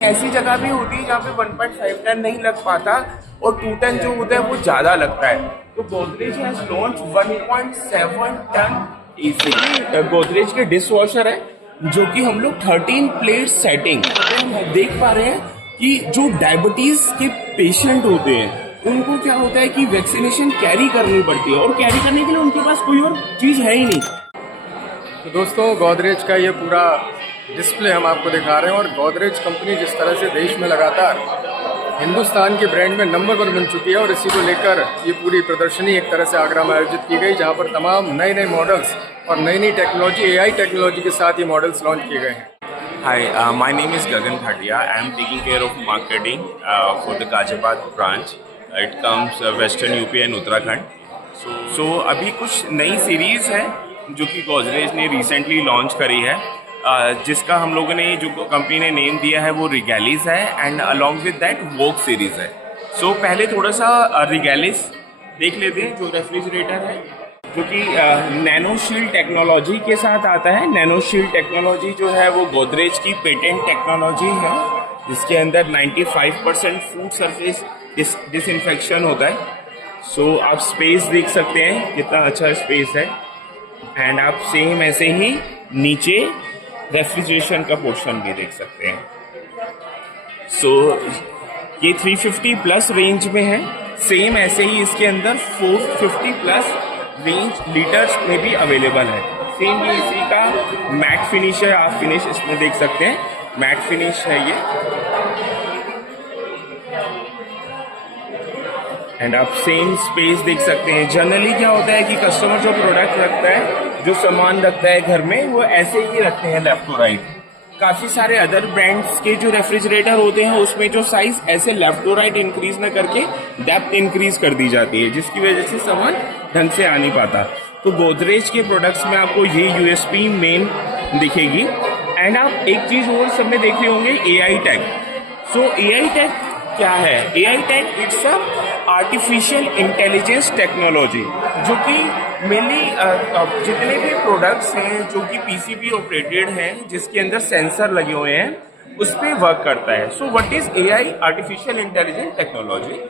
ऐसी जगह भी होती है जहाँ पे 1.5 टन नहीं लग पाता और 2 टन जो होता है वो ज़्यादा लगता है। तो Godrej has launch 1.7 ton AC Godrej के डिश वॉशर है जो कि हम लोग 13 प्लेट सेटिंग हम देख पा रहे हैं कि जो डायबिटीज के पेशेंट होते हैं उनको क्या होता है कि वैक्सीनेशन कैरी करनी पड़ती है और कैरी करने के लिए उनके पास कोई और चीज़ है ही नहीं। तो दोस्तों गोदरेज का ये पूरा डिस्प्ले हम आपको दिखा रहे हैं और गोदरेज कंपनी जिस तरह से देश में लगातार हिंदुस्तान के ब्रांड में नंबर 1 बन चुकी है और इसी को लेकर ये पूरी प्रदर्शनी एक तरह से आगरा में आयोजित की गई, जहां पर तमाम नए मॉडल्स और नई टेक्नोलॉजी AI टेक्नोलॉजी के साथ ये मॉडल्स लॉन्च किए गए हैं। Hi, my name is Gagan Bhatia. I am taking care of marketing for the Ghaziabad branch. It comes Western UP and Uttarakhand. So अभी कुछ नई सीरीज़ है जो कि गोदरेज ने रिसेंटली लॉन्च करी है, जिसका हम लोगों ने जो कंपनी ने नेम दिया है वो रिगैलिस है and along with that woke series है। सो पहले थोड़ा सा रिगैलिस देख लेते हैं जो रेफ्रिजरेटर है जो कि नैनो शील्ड टेक्नोलॉजी के साथ आता है। नैनो शील्ड टेक्नोलॉजी जो है वो गोदरेज की पेटेंट टेक्नोलॉजी है जिसके अंदर 95% फूड सरफेस डिसइंफेक्शन होता है। सो आप स्पेस देख सकते हैं कितना अच्छा स्पेस है एंड आप सेम ऐसे ही नीचे रेफ्रिजरेशन का पोर्शन भी देख सकते हैं। सो ये 350 प्लस रेंज में है, सेम ऐसे ही इसके अंदर 450 प्लस रेंज लीटर्स में भी अवेलेबल है। सेम ये इसी का मैट फिनिश है, आप फिनिश इसमें देख सकते हैं, मैट फिनिश है ये एंड आप सेम स्पेस देख सकते हैं। जनरली क्या होता है कि कस्टमर जो प्रोडक्ट रखता है, जो सामान रखता है घर में, वो ऐसे ही रखते हैं लेफ्ट टू राइट। काफ़ी सारे अदर ब्रांड्स के जो रेफ्रिजरेटर होते हैं उसमें जो साइज ऐसे लेफ्ट टू राइट इंक्रीज ना करके डेप्थ इंक्रीज कर दी जाती है, जिसकी वजह से सामान ढंग से आ नहीं पाता। तो गोदरेज के प्रोडक्ट्स में आपको ये USP मेन दिखेगी एंड आप एक चीज़ और सब में देख रहे होंगे AI tech. So AI tech क्या है? AI tech it's a artificial intelligence technology जो कि मेनली जितने भी प्रोडक्ट्स हैं जो कि PCB ऑपरेटेड हैं, जिसके अंदर सेंसर लगे हुए हैं, उस पर वर्क करता है। सो what is AI artificial intelligence technology?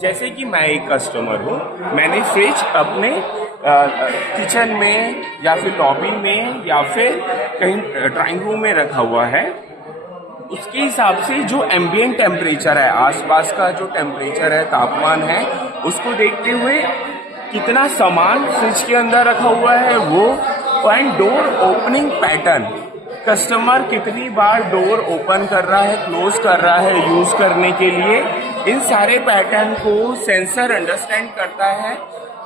जैसे कि मैं एक कस्टमर हूँ, मैंने फ्रिज अपने किचन में या फिर लॉबी में या फिर कहीं ड्राइंग रूम में रखा हुआ है। उसके हिसाब से जो एम्बिएंट टेम्परेचर है, आसपास का जो टेम्परेचर है, तापमान है, उसको देखते हुए कितना सामान फ्रिज के अंदर रखा हुआ है वो, and door opening pattern, customer कितनी बार डोर ओपन कर रहा है, क्लोज कर रहा है यूज करने के लिए, इन सारे पैटर्न को सेंसर अंडरस्टैंड करता है।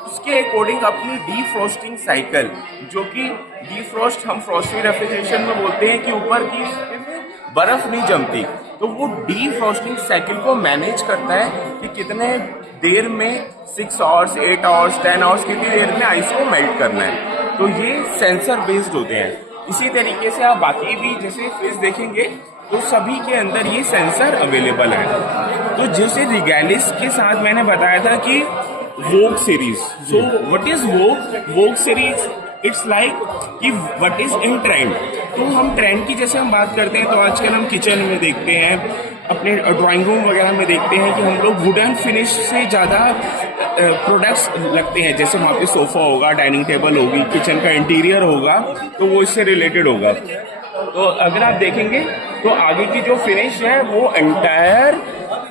उसके अकॉर्डिंग अपनी डीफ्रोस्टिंग साइकिल, जो कि डीफ्रोस्ट हम फ्रोस्टी रेफ्रिजरेशन में बोलते हैं कि ऊपर की बर्फ नहीं जमती, तो वो डीफ्रोस्टिंग साइकिल को मैनेज करता है कि कितने देर में 6 आवर्स, 8 आवर्स, 10 आवर्स, कितनी देर में आइस को मेल्ट करना है। तो ये सेंसर बेस्ड होते हैं। इसी तरीके से आप बाकी भी जैसे फ्रिज देखेंगे तो सभी के अंदर ये सेंसर अवेलेबल है। तो जैसे रिगैलिस के साथ मैंने बताया था कि wok series, so what is wok series? It's like कि व्हाट इज इन ट्रेंड। तो हम ट्रेंड की जैसे हम बात करते हैं तो आजकल हम किचन में देखते हैं, अपने ड्राइंग रूम वगैरह में देखते हैं कि हम लोग वुडन फिनिश से ज़्यादा प्रोडक्ट्स लगते हैं। जैसे वहाँ पे सोफ़ा होगा, डाइनिंग टेबल होगी, किचन का इंटीरियर होगा, तो वो इससे रिलेटेड होगा। तो अगर आप देखेंगे तो आगे की जो फिनिश है वो एंटायर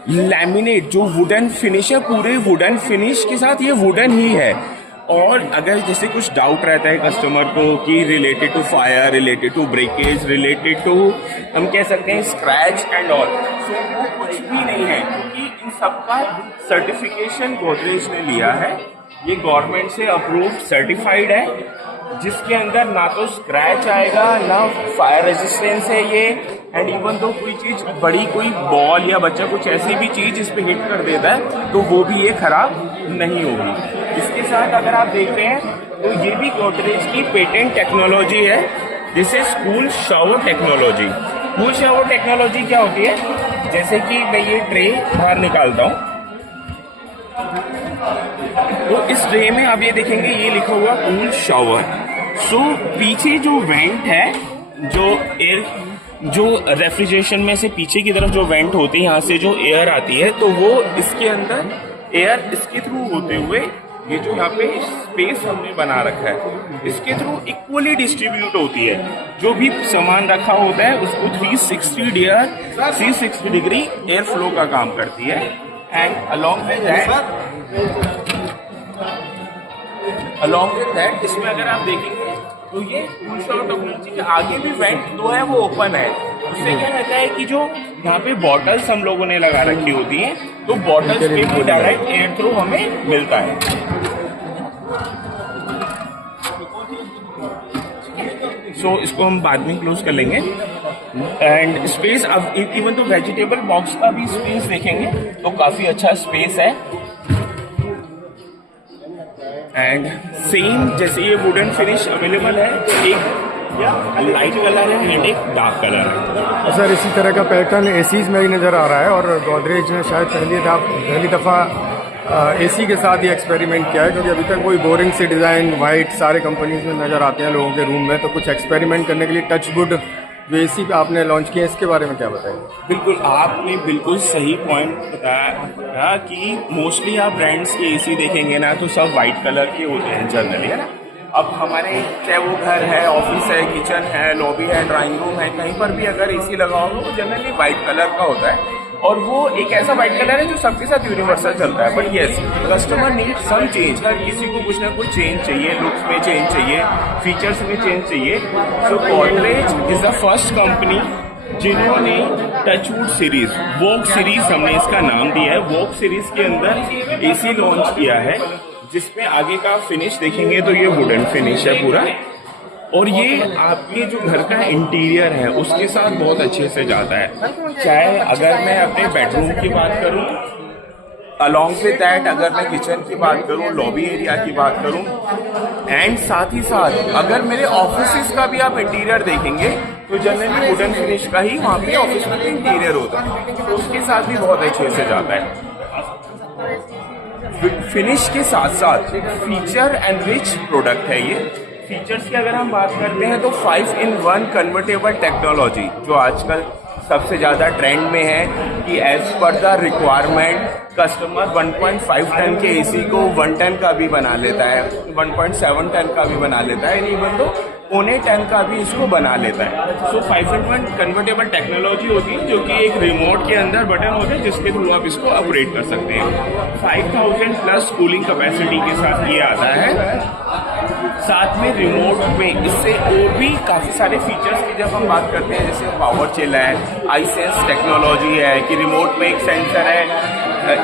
लैमिनेट, जो वुडन फिनिश है, पूरे वुडन फिनिश के साथ ये वुडन ही है। और अगर जैसे कुछ डाउट रहता है कस्टमर को कि related to fire, related to breakage, related to हम कह सकते हैं स्क्रैच एंड ऑल, सो वो कुछ भी नहीं है क्योंकि इन सबका सर्टिफिकेशन गोदरेज ने लिया है। ये गवर्नमेंट से अप्रूव्ड सर्टिफाइड है, जिसके अंदर ना तो स्क्रैच आएगा ना फायर रेजिस्टेंस है ये, एंड इवन तो कोई चीज़ बड़ी, कोई बॉल या बच्चा कुछ ऐसी भी चीज़ इस पे हिट कर देता है तो वो भी ये खराब नहीं होगी। इसके साथ अगर आप देख रहे हैं तो ये भी गोदरेज की पेटेंट टेक्नोलॉजी है, जिसे cool shower technology. Cool shower technology क्या होती है? जैसे कि मैं ये ट्रे बाहर निकालता हूँ तो इस ट्रे में आप ये देखेंगे ये लिखा हुआ कूल शावर। सो पीछे जो वेंट है, जो एयर जो रेफ्रिजरेशन में से पीछे की तरफ जो वेंट होती है, यहाँ से जो एयर आती है, तो वो इसके अंदर एयर इसके थ्रू होते हुए ये जो यहाँ पे स्पेस हमने बना रखा है इसके थ्रू इक्वली डिस्ट्रीब्यूट होती है। जो भी सामान रखा होता है उसको 360 डिग्री एयर फ्लो का काम करती है। एंड अलॉन्ग विद दैट इसमें अगर आप देखेंगे तो ये कूल शॉट टेक्नोलॉजी के आगे भी वेंट जो है वो ओपन है। उससे क्या रहता है कि जो यहाँ पे बॉटल्स हम लोगों ने लगा रखी होती हैं, तो बॉटल्स पे भी डायरेक्ट एयर थ्रू हमें मिलता है। सो इसको हम बाद में क्लोज कर लेंगे। एंड स्पेस, अब इवन तो वेजिटेबल बॉक्स का भी स्पेस देखेंगे तो काफी अच्छा स्पेस है। एंड सेम जैसे ये वुडन फिनिश अवेलेबल है, एक लाइट कलर है एंड एक डार्क कलर है। सर इसी तरह का पैटर्न एसीज में ही नज़र आ रहा है और गोदरेज ने शायद पहली दफ़ा एसी के साथ ही एक्सपेरिमेंट किया है, क्योंकि अभी तक वही बोरिंग से डिज़ाइन वाइट सारे कंपनीज में नज़र आते हैं लोगों के रूम में। तो कुछ एक्सपेरिमेंट करने के लिए टचवुड जो एसी आपने लॉन्च किया, इसके बारे में क्या बताएंगे? बिल्कुल, आपने बिल्कुल सही पॉइंट बताया कि मोस्टली आप ब्रांड्स के एसी देखेंगे ना तो सब वाइट कलर के होते हैं जनरली, है ना। अब हमारे चाहे वो घर है, ऑफिस है, किचन है, लॉबी है, ड्राइंग रूम है, कहीं पर भी अगर एसी लगा होगा वो जनरली वाइट कलर का होता है। और वो एक ऐसा वाइट कलर है जो सबके साथ यूनिवर्सल चलता है। But yes, customer need some change. हर किसी को कुछ ना कुछ चेंज चाहिए, लुक्स में चेंज चाहिए, फीचर्स में चेंज चाहिए। So Godrej is the first company जिन्होंने टचवुड सीरीज, वोक सीरीज हमने इसका नाम दिया है, वोक सीरीज के अंदर एसी लॉन्च किया है, जिसमें आगे का फिनिश देखेंगे तो ये वुडन फिनिश है पूरा। और ये आपके जो घर का इंटीरियर है उसके साथ बहुत अच्छे से जाता है। चाहे अगर मैं अपने बेडरूम की बात करूं, अलॉन्ग विद दैट अगर मैं किचन की बात करूं, लॉबी एरिया की बात करूं, एंड साथ ही साथ अगर मेरे ऑफिस का भी आप इंटीरियर देखेंगे तो जनरली वुडन फिनिश का ही वहाँ पे ऑफिस में इंटीरियर होता है, तो उसके साथ भी बहुत अच्छे से जाता है। फिनिश के साथ साथ फीचर एंड रिच प्रोडक्ट है ये। फीचर्स की अगर हम बात करते हैं तो 5-in-1 कन्वर्टेबल टेक्नोलॉजी जो आजकल सबसे ज़्यादा ट्रेंड में है कि as per the requirement customer 1.5 ton के एसी को 1 टन का भी बना लेता है, 1.7 टन का भी बना लेता है, इवन तो 1.25 टन का भी इसको बना लेता है। सो 5-in-1 कन्वर्टेबल टेक्नोलॉजी होती है जो कि एक रिमोट के अंदर बटन होते हैं जिसके थ्रू आप इसको ऑपरेट कर सकते हैं। 5000 प्लस कूलिंग कैपेसिटी के साथ ये आता है। साथ में रिमोट में इससे और भी काफ़ी सारे फीचर्स की जब हम बात करते हैं, जैसे पावर चिल है, आईसेंस टेक्नोलॉजी है कि रिमोट में एक सेंसर है,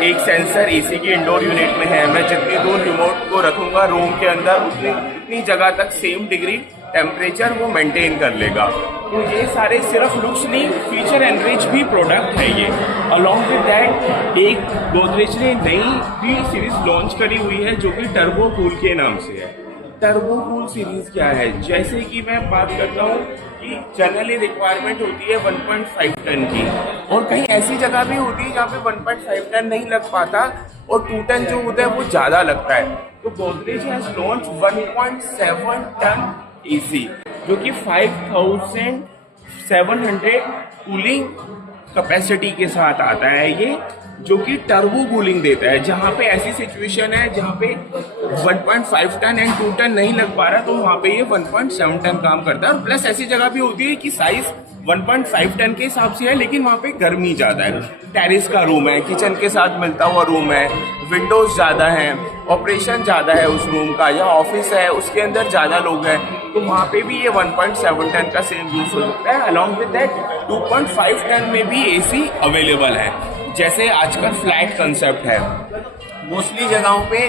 एक सेंसर एसी की इंडोर यूनिट में है, मैं जितनी दूर रिमोट को रखूंगा रूम के अंदर उतनी जगह तक सेम डिग्री टेम्परेचर वो मेंटेन कर लेगा। तो ये सारे सिर्फ लुक्स नहीं, फीचर एंड रिच भी प्रोडक्ट है ये। अलॉन्ग विद दैट एक गोदरेज ने नई भी सीरीज लॉन्च करी हुई है जो कि टर्बो कूल के नाम से है। टर्बो कूल सीरीज क्या है, जैसे कि मैं बात करता हूँ कि जनरली रिक्वायरमेंट होती है 1.5 टन की, और कहीं ऐसी जगह भी होती है जहाँ पे 1.5 टन नहीं लग पाता और 2 टन जो होता है वो ज़्यादा लगता है। तो Godrej has launch 1.7 ton AC जो कि 5700 कूलिंग कैपेसिटी के साथ आता है ये, जो कि टर्बो कूलिंग देता है। जहाँ पे ऐसी सिचुएशन है जहाँ पे 1.5 टन एंड 2 टन नहीं लग पा रहा तो वहाँ पे ये 1.7 टन काम करता है। और प्लस ऐसी जगह भी होती है कि साइज 1.5 टन के हिसाब से है लेकिन वहाँ पे गर्मी ज़्यादा है, टेरेस का रूम है, किचन के साथ मिलता हुआ रूम है, विंडोज ज़्यादा हैं, ऑपरेशन ज़्यादा है उस रूम का, या ऑफिस है उसके अंदर ज़्यादा लोग हैं, तो वहाँ पे भी ये 1.7 टन का सेम यूज हो सकता है। अलॉन्ग विद दैट 2.5 टन में भी एसी अवेलेबल है। जैसे आजकल फ्लैट कंसेप्ट है, मोस्टली जगहों पे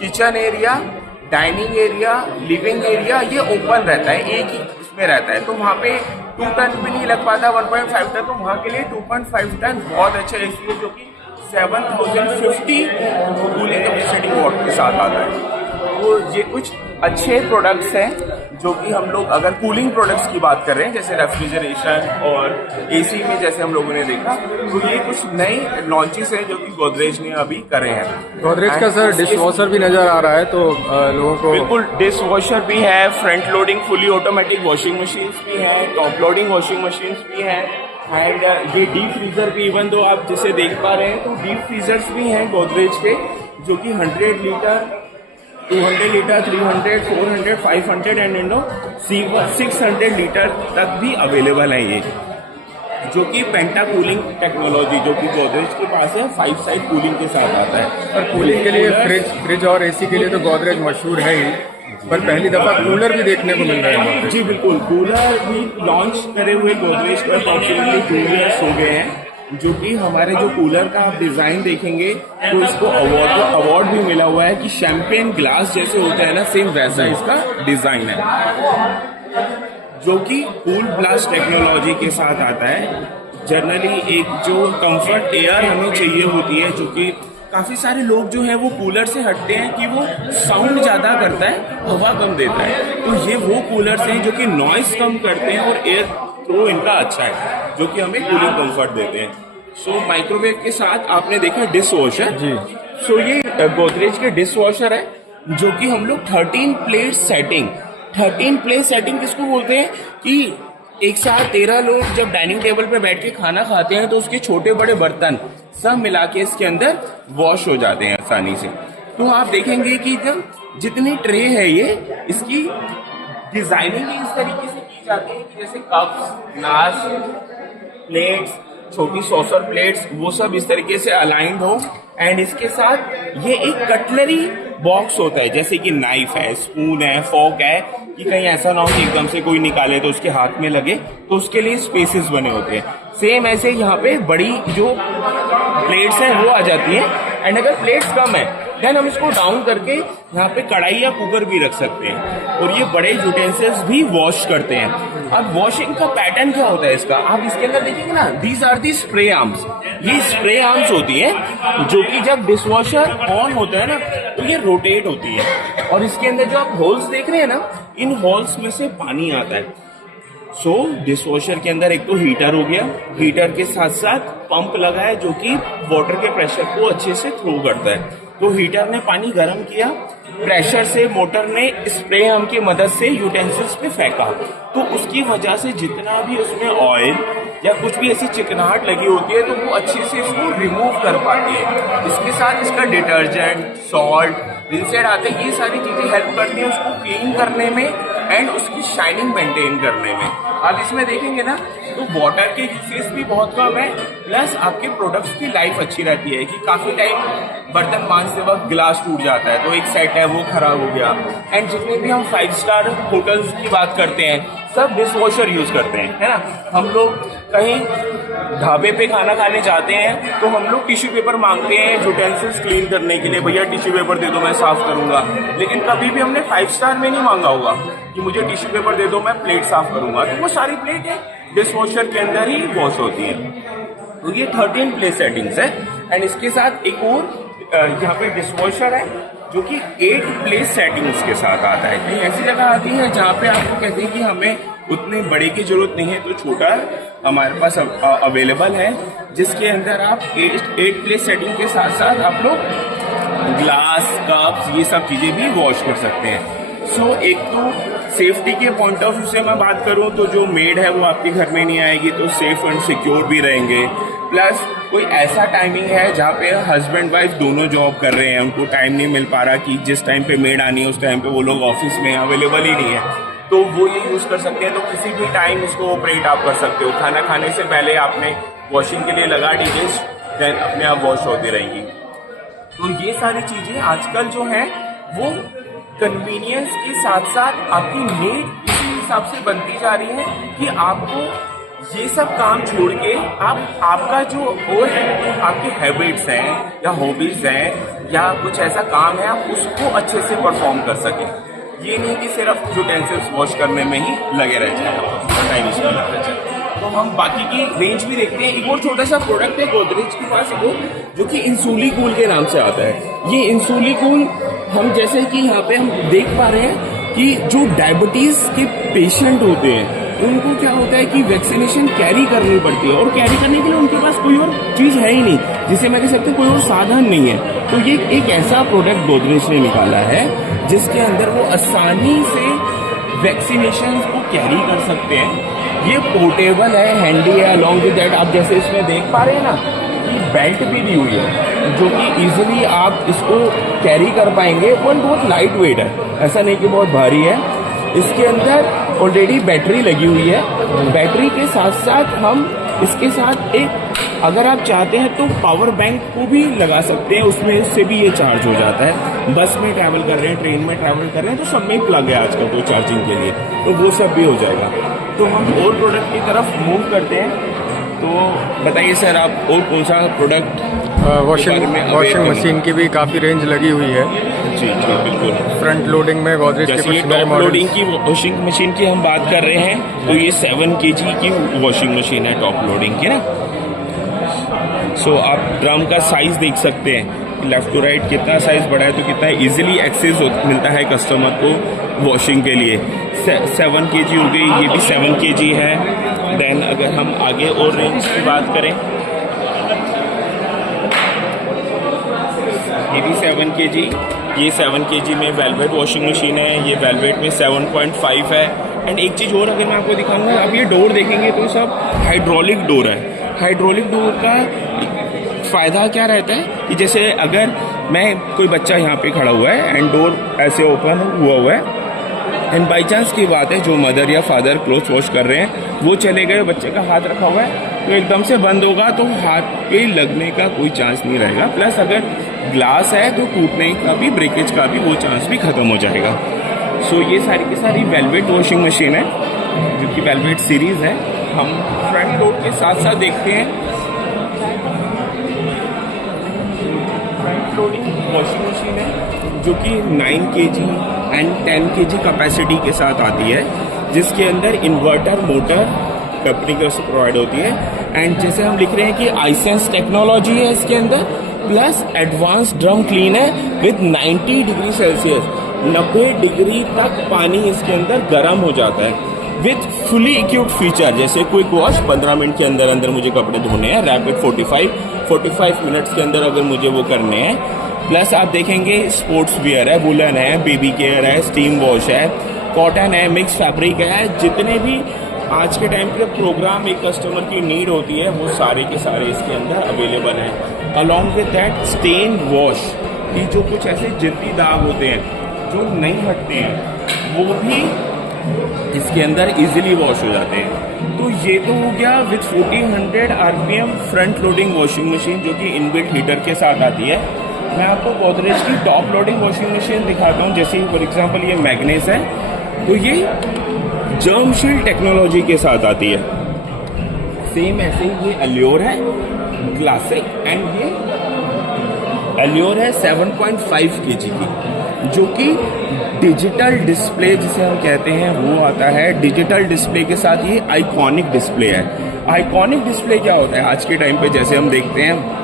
kitchen area, dining area, living area ये ओपन रहता है, एक ही उसमें रहता है, तो वहाँ पे 2 टन भी नहीं लग पाता 1.5 टन, तो वहाँ के लिए 2.5 टन बहुत अच्छा एसी है जो कि 7050 कूलिंग कैपेसिटी वॉट के साथ आता है। तो ये कुछ अच्छे प्रोडक्ट्स हैं जो कि हम लोग अगर कूलिंग प्रोडक्ट्स की बात कर रहे हैं जैसे रेफ्रिजरेशन और एसी में जैसे हम लोगों ने देखा, तो ये कुछ नए लॉन्चेस हैं जो कि गोदरेज ने अभी करे हैं। गोदरेज का सर डिश वॉशर भी नज़र आ रहा है, तो लोगों को बिल्कुल डिश वॉशर भी है, front loading fully automatic washing machine भी है, टॉप लोडिंग वॉशिंग मशीन भी है, एंड ये डीप फ्रीजर भी, इवन दो आप जिसे देख पा रहे हैं तो डीप फ्रीजर्स भी हैं गोदरेज के, जो कि 100 लीटर, 200 लीटर, 300, 400, 500 एंड 600 लीटर तक भी अवेलेबल है ये, जो कि पेंटा कूलिंग टेक्नोलॉजी जो कि गोदरेज के पास है, 5 साइड कूलिंग के साथ आता है। और कूलिंग के लिए फ्रिज और एसी के लिए तो गोदरेज मशहूर है ही, पर पहली दफ़ा कूलर भी देखने को मिल रहे हैं। जी बिल्कुल, कूलर भी लॉन्च करे हुए गोदरेज को अप्रॉक्सीमेटली 2 ईयर्स हो गए हैं, जो कि हमारे जो कूलर का आप डिज़ाइन देखेंगे तो इसको अवार्ड भी मिला हुआ है कि शैंपेन ग्लास जैसे होता है ना, सेम वैसा इसका डिज़ाइन है, जो कि कूल ब्लास्ट टेक्नोलॉजी के साथ आता है। जनरली एक जो कंफर्ट एयर हमें चाहिए होती है, जो कि काफ़ी सारे लोग जो है वो कूलर से हटते हैं कि वो साउंड ज़्यादा करता है, हवा कम देता है, तो ये वो कूलर्स हैं जो कि नॉइस कम करते हैं और एयर फ्लो इनका अच्छा है, जो कि हमें कूलिंग कंफर्ट देते हैं। सो माइक्रोवेव के साथ आपने देखा डिश वॉशर जी। सो ये गोदरेज के डिश वॉशर है, जो कि हम लोग 13 प्लेट सेटिंग किसको बोलते हैं कि एक साथ 13 लोग जब डाइनिंग टेबल पे बैठ के खाना खाते हैं तो उसके छोटे बड़े बर्तन सब मिला के इसके अंदर वॉश हो जाते हैं आसानी से। तो आप देखेंगे कि जब जितनी ट्रे है ये, इसकी डिजाइनिंग इस तरीके से की जाती है कि जैसे कप्स, ग्लास, प्लेट्स, छोटी सॉसर प्लेट्स, वो सब इस तरीके से अलाइंड हो, एंड इसके साथ ये एक कटलरी बॉक्स होता है, जैसे कि नाइफ है, स्पून है, फॉर्क है, कि कहीं ऐसा ना हो कि एकदम से कोई निकाले तो उसके हाथ में लगे, तो उसके लिए स्पेसेस बने होते हैं। सेम ऐसे यहाँ पे बड़ी जो प्लेट्स हैं वो आ जाती हैं, एंड अगर प्लेट्स कम है देन हम इसको डाउन करके यहाँ पे कढ़ाई या कुकर भी रख सकते हैं, और ये बड़े यूटेंसिल्स भी वॉश करते हैं। अब वॉशिंग का पैटर्न क्या होता है इसका, आप इसके अंदर देखिएगा ना, these are the spray arms, ये स्प्रे आर्म्स होती है, जो कि जब डिशवॉशर ऑन होता है ना तो ये रोटेट होती है, और इसके अंदर जो आप होल्स देख रहे हैं ना, इन होल्स में से पानी आता है। सो डिशवॉशर के अंदर एक तो हीटर हो गया, हीटर के साथ साथ पंप लगा है जो कि वाटर के प्रेशर को अच्छे से थ्रो करता है। तो हीटर ने पानी गर्म किया, प्रेशर से मोटर ने स्प्रे आर्म की मदद से यूटेंसिल्स पे फेंका, तो उसकी वजह से जितना भी उसमें ऑयल या कुछ भी ऐसी चिकनाहट लगी होती है तो वो अच्छे से इसको रिमूव कर पाती है। इसके साथ इसका डिटर्जेंट, सॉल्ट, रिंसेड आते हैं, ये सारी चीजें हेल्प करती हैं उसको क्लीन करने में एंड उसकी शाइनिंग मेंटेन करने में। आप इसमें देखेंगे ना तो वाटर के यूसेज भी बहुत कम है, प्लस आपके प्रोडक्ट्स की लाइफ अच्छी रहती है कि काफ़ी टाइम बर्तन मांजते वक्त गिलास टूट जाता है तो एक सेट है वो खराब हो गया। एंड जितने भी हम 5 स्टार होटल्स की बात करते हैं सब डिश वॉशर यूज़ करते हैं, है ना। हम लोग कहीं ढाबे पे खाना खाने जाते हैं तो हम लोग टिश्यू पेपर मांगते हैं यूटेंसिल्स क्लीन करने के लिए, भैया टिश्यू पेपर दे दो मैं साफ करूंगा, लेकिन कभी भी हमने 5 स्टार में नहीं मांगा होगा कि मुझे टिश्यू पेपर दे दो मैं प्लेट साफ करूंगा। तो वो सारी प्लेटें डिश वॉशर के अंदर ही वॉश होती हैं। तो ये 13 प्लेस सेटिंग्स है, एंड इसके साथ एक और यहाँ पे डिश वॉशर है जो कि 8 प्लेस सेटिंग्स के साथ आता है। कहीं ऐसी जगह आती है जहाँ पे आपको कहते हैं कि हमें उतने बड़े की जरूरत नहीं है, तो छोटा हमारे पास अवेलेबल है, जिसके अंदर आप 8 प्लेस सेटिंग के साथ साथ आप लोग ग्लास, कप्स, ये सब चीज़ें भी वॉश कर सकते हैं। सो एक तो सेफ्टी के पॉइंट ऑफ व्यू से मैं बात करूं तो जो मेड है वो आपके घर में नहीं आएगी, तो सेफ एंड सिक्योर भी रहेंगे। प्लस कोई ऐसा टाइमिंग है जहाँ पे हस्बैंड वाइफ दोनों जॉब कर रहे हैं, उनको टाइम नहीं मिल पा रहा कि जिस टाइम पे मेड आनी है उस टाइम पे वो लोग ऑफिस में अवेलेबल ही नहीं है, तो वो ये यूज़ कर सकते हैं। तो किसी भी टाइम इसको ऑपरेट आप कर सकते हो। खाना खाने से पहले आपने वॉशिंग के लिए लगा दी डिश, देन अपने आप वॉश होती रहेंगी। तो ये सारी चीज़ें आजकल जो है वो कन्वीनियंस के साथ साथ आपकी नीड इसी हिसाब से बनती जा रही है कि आपको ये सब काम छोड़ के आपका जो और है, आपकी हैबिट्स हैं या हॉबीज हैं या कुछ ऐसा काम है, आप उसको अच्छे से परफॉर्म कर सकें। ये नहीं कि सिर्फ यूटेंसिल्स वॉश करने में ही लगे रह जाए। तो हम बाकी की रेंज भी देखते हैं। एक और छोटा सा प्रोडक्ट है गोदरेज के पास जो कि इंसुलीकूल के नाम से आता है। ये इंसुलीकूल हम जैसे कि यहाँ पे हम देख पा रहे हैं कि जो डायबिटीज के पेशेंट होते हैं उनको क्या होता है कि वैक्सीनेशन कैरी करनी पड़ती है, और कैरी करने के लिए उनके पास कोई और चीज है ही नहीं, जिसे मैं कह सकता हूँ कोई और साधन नहीं है। तो ये एक ऐसा प्रोडक्ट गोदरेज ने निकाला है जिसके अंदर वो आसानी से वैक्सीनेशन को कैरी कर सकते हैं। ये पोर्टेबल है, हैंडी है, अलॉन्ग विद दैट आप जैसे इसमें देख पा रहे हैं ना, बेल्ट भी दी हुई है जो कि इजीली आप इसको कैरी कर पाएंगे। और बहुत लाइट वेट है, ऐसा नहीं कि बहुत भारी है। इसके अंदर ऑलरेडी बैटरी लगी हुई है। बैटरी के साथ साथ हम इसके साथ एक, अगर आप चाहते हैं तो पावर बैंक को भी लगा सकते हैं, उसमें उससे भी ये चार्ज हो जाता है। बस में ट्रैवल कर रहे हैं, ट्रेन में ट्रैवल कर रहे हैं, तो सब में प्लग है आजकल तो चार्जिंग के लिए, तो वो सब भी हो जाएगा। तो हम और प्रोडक्ट की तरफ मूव करते हैं। तो बताइए सर, आप और कौन सा प्रोडक्ट? वॉशिंग मशीन की भी काफ़ी रेंज लगी हुई है। जी जी बिल्कुल। फ्रंट लोडिंग में गोदरेज के जैसे ये कुछ नए टॉप मॉडल। लोडिंग की वॉशिंग मशीन की हम बात कर रहे हैं, तो ये 7 kg की वॉशिंग मशीन है टॉप लोडिंग की ना। सो आप ड्रम का साइज देख सकते हैं, लेफ्ट टू राइट कितना साइज बड़ा है, तो कितना इजीली एक्सेस मिलता है कस्टमर को वॉशिंग के लिए। 7 kg हो गई, ये भी 7 kg है। देन अगर हम आगे और रेंज की बात करें, ये भी 7 kg, ये 7 kg में वेलवेट वॉशिंग मशीन है। ये वेलवेट में 7.5 है। एंड एक चीज़ और अगर मैं आपको दिखाऊंगा, आप ये डोर देखेंगे तो सब हाइड्रोलिक डोर है। हाइड्रोलिक डोर का फ़ायदा क्या रहता है कि जैसे अगर मैं, कोई बच्चा यहाँ पे खड़ा हुआ है एंड डोर ऐसे ओपन हुआ है, एंड बाई चांस की बात है जो मदर या फादर क्लोथ वॉश कर रहे हैं वो चले गए, बच्चे का हाथ रखा हुआ है, तो एकदम से बंद होगा तो हाथ पे लगने का कोई चांस नहीं रहेगा। प्लस अगर ग्लास है तो टूटने का भी, ब्रेकेज का भी वो चांस भी खत्म हो जाएगा। सो ये सारी की सारी वेलवेट वॉशिंग मशीन है जो कि वेलवेट सीरीज है। हम फ्रंट लोड के साथ साथ देखते हैं, फ्रंट लोडिंग वॉशिंग मशीन है जो कि 9 kg एंड 10 kg कैपेसिटी के साथ आती है, जिसके अंदर इन्वर्टर मोटर कंपनी की ओर से प्रोवाइड होती है। एंड जैसे हम लिख रहे हैं कि आईसेंस टेक्नोलॉजी है इसके अंदर, प्लस एडवांस ड्रम क्लीन है विद 90 डिग्री सेल्सियस, 90 डिग्री तक पानी इसके अंदर गर्म हो जाता है विथ फुली इक्विप्ड फीचर, जैसे क्विक वॉश 15 मिनट के अंदर अंदर मुझे कपड़े धोने हैं, रैपिड 45 मिनट्स के अंदर अगर मुझे वो करने हैं। प्लस आप देखेंगे स्पोर्ट्स वियर है, वुलन है, बेबी केयर है, स्टीम वॉश है, कॉटन है, मिक्स फैब्रिक है, जितने भी आज के टाइम पे प्रोग्राम एक कस्टमर की नीड होती है वो सारे के सारे इसके अंदर अवेलेबल हैं। Along with that stain wash की जो कुछ ऐसे जिद्दी दाग होते हैं जो नहीं हटते हैं वो भी इसके अंदर इजीली वॉश हो जाते हैं। तो ये तो हो गया with 1400 RPM front loading washing machine जो कि इनबिल्ट हीटर के साथ आती है। मैं आपको गोदरेज की टॉप लोडिंग वॉशिंग मशीन दिखाता हूँ। जैसे फॉर एग्जांपल ये मैग्नेस है, तो ये जर्म शील्ड टेक्नोलॉजी के साथ आती है। सेम ऐसे ही ये अल्योर है क्लासिक, एंड ये अल्योर है 7.5 kg की, जो कि डिजिटल डिस्प्ले जिसे हम कहते हैं वो आता है। डिजिटल डिस्प्ले के साथ ये आइकॉनिक डिस्प्ले है। आइकॉनिक डिस्प्ले क्या होता है? आज के टाइम पे जैसे हम देखते हैं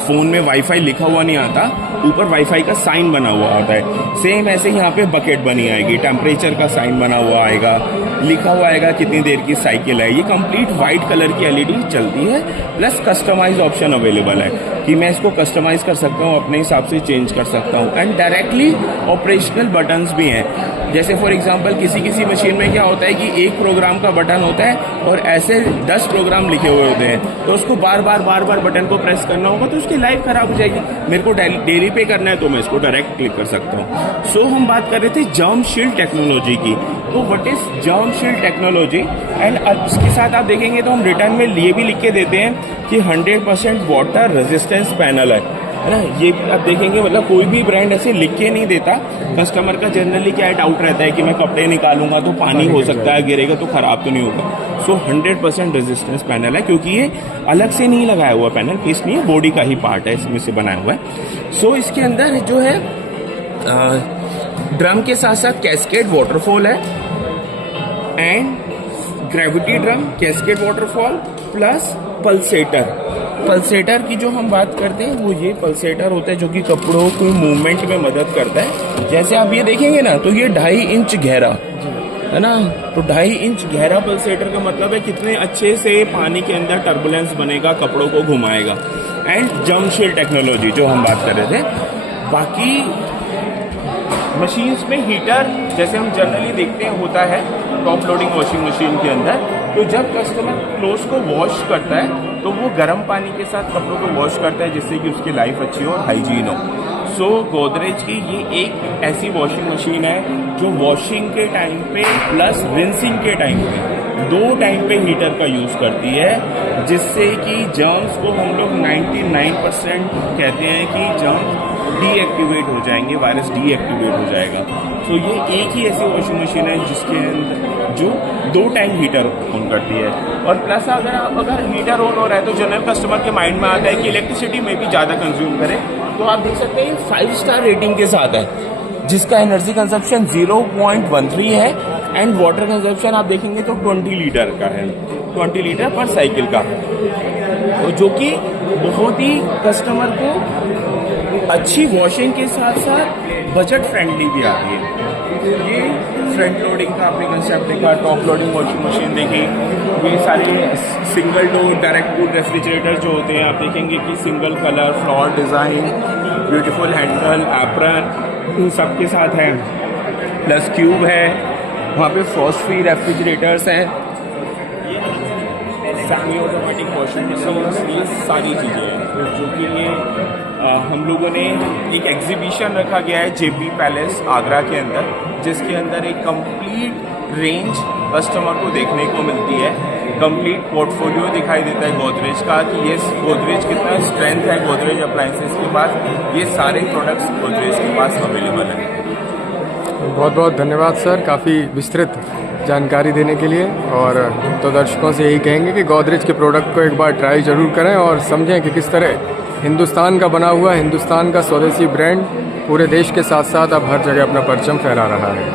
फ़ोन में वाईफाई लिखा हुआ नहीं आता, ऊपर वाईफाई का साइन बना हुआ होता है। सेम ऐसे यहाँ पे बकेट बनी आएगी, टेम्परेचर का साइन बना हुआ आएगा, लिखा हुआ आएगा कितनी देर की साइकिल है। ये कंप्लीट वाइट कलर की एलईडी चलती है, प्लस कस्टमाइज ऑप्शन अवेलेबल है कि मैं इसको कस्टमाइज कर सकता हूँ, अपने हिसाब से चेंज कर सकता हूँ। एंड डायरेक्टली ऑपरेशनल बटन्स भी हैं। जैसे फॉर एग्जांपल किसी मशीन में क्या होता है कि एक प्रोग्राम का बटन होता है और ऐसे 10 प्रोग्राम लिखे हुए होते हैं, तो उसको बार बार बटन को प्रेस करना होगा तो उसकी लाइफ खराब हो जाएगी। मेरे को डेली पे करना है तो मैं इसको डायरेक्ट क्लिक कर सकता हूँ। सो हम बात कर रहे थे जर्म शील्ड टेक्नोलॉजी की। तो what is germ shield technology? And इसके साथ आप देखेंगे तो हम रिटर्न में ये भी लिख के देते हैं कि 100% वाटर रेजिस्टेंस पैनल है ना। ये आप देखेंगे, मतलब कोई भी ब्रांड ऐसे लिख के नहीं देता। कस्टमर का जनरली क्या डाउट रहता है कि मैं कपड़े निकालूंगा तो पानी हो सकता है, गिरेगा तो खराब तो नहीं होगा। सो 100% रेजिस्टेंस पैनल है, क्योंकि ये अलग से नहीं लगाया हुआ पैनल, पीस नहीं है, बॉडी का ही पार्ट है, इसमें से बनाया हुआ है। सो इसके अंदर जो है ड्रम के साथ साथ कैस्केड वाटरफॉल है, and gravity drum, cascade waterfall plus pulsator. Pulsator की जो हम बात करते हैं वो ये पल्सेटर होता है जो कि कपड़ों को मूवमेंट में मदद करता है। जैसे आप ये देखेंगे ना तो ये 2.5 इंच गहरा है ना, तो 2.5 इंच गहरा पल्सेटर का मतलब है कितने अच्छे से पानी के अंदर टर्बुलेंस बनेगा, कपड़ों को घुमाएगा। एंड जंप शील्ड टेक्नोलॉजी जो हम बात कर रहे थे। बाकी मशीन्स में हीटर जैसे हम जनरली देखते हैं होता है टॉप लोडिंग वॉशिंग मशीन के अंदर, तो जब कस्टमर क्लोथ्स को वॉश करता है तो वो गर्म पानी के साथ कपड़ों को वॉश करता है जिससे कि उसकी लाइफ अच्छी हो और हाइजीन हो। सो गोदरेज की ये एक ऐसी वॉशिंग मशीन है जो वॉशिंग के टाइम पे प्लस रिंसिंग के टाइम पे 2 टाइम पे हीटर का यूज़ करती है, जिससे कि जर्म्स को हम लोग 99% कहते हैं कि जर्म डीएक्टिवेट हो जाएंगे, वायरस डीएक्टिवेट हो जाएगा। तो ये एक ही ऐसी वॉशिंग मशीन है जिसके अंदर जो 2 टाइम हीटर ऑन करती है। और प्लस अगर हीटर ऑन हो रहा है तो जनरल कस्टमर के माइंड में आता है कि इलेक्ट्रिसिटी में भी ज़्यादा कंज्यूम करे, तो आप देख सकते हैं 5 स्टार रेटिंग के साथ है, जिसका एनर्जी कंजप्शन 0.13 है एंड वाटर कंजप्शन आप देखेंगे तो 20 लीटर का है, 20 लीटर पर साइकिल का, तो जो कि बहुत ही कस्टमर को अच्छी वॉशिंग के साथ साथ बजट फ्रेंडली भी आती है। ये फ्रंट लोडिंग का आपने कंसेप्ट देखा, टॉप लोडिंग वॉशिंग मशीन देखी, ये सारे single door direct cool refrigerator जो होते हैं आप देखेंगे कि single colour, floor design, beautiful handle, apron, इन सब के साथ है, प्लस क्यूब है, वहाँ पे फ्रॉस्ट फ्री रेफ्रिजरेटर्स हैं, सेमी ऑटोमेटिक वॉशिंग मशीन, ये सारी चीज़ें हैं जो कि ये हम लोगों ने एक एग्जीबिशन रखा गया है जेपी पैलेस आगरा के अंदर, जिसके अंदर एक कंप्लीट रेंज कस्टमर को देखने को मिलती है, कंप्लीट पोर्टफोलियो दिखाई देता है गोदरेज का कि ये गोदरेज कितना स्ट्रेंथ है गोदरेज अप्लायंसेस के पास, ये सारे प्रोडक्ट्स गोदरेज के पास अवेलेबल हैं। बहुत बहुत धन्यवाद सर, काफ़ी विस्तृत जानकारी देने के लिए। और तो दर्शकों से यही कहेंगे कि गोदरेज के प्रोडक्ट को एक बार ट्राई ज़रूर करें और समझें कि किस तरह हिंदुस्तान का बना हुआ हिंदुस्तान का स्वदेशी ब्रांड पूरे देश के साथ साथ अब हर जगह अपना परचम फहरा रहा है।